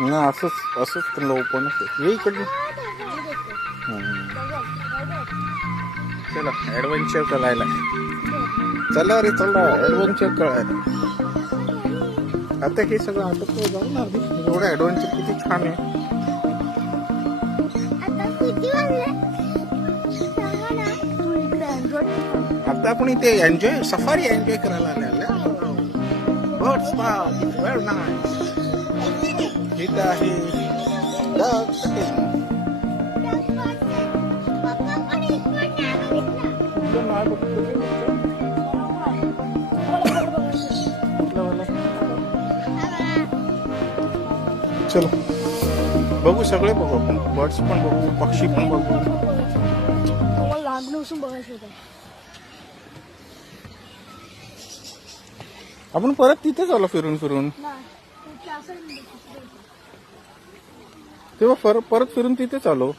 ना असंच असंच ओपन ये इकडनं. चला ऍडव्हेंचर करायला. चला रे चला ऍडव्हेंचर करायला. आता हे सगळं आता जाऊ ना. एवढं ऍडव्हेंचर किती छान आहे. आता आपण इथे एन्जॉय सफारी एन्जॉय करायला आलेला. Birds park very nice. इथं आहे डॉग्स आहे. चलो बघू सगळे बघू आपण. बर्ड्स पण बघू पक्षी पण बघू. आपण परत तिथेच आलो फिरून फिरून. तेव्हा परत फिरून तिथेच आलो.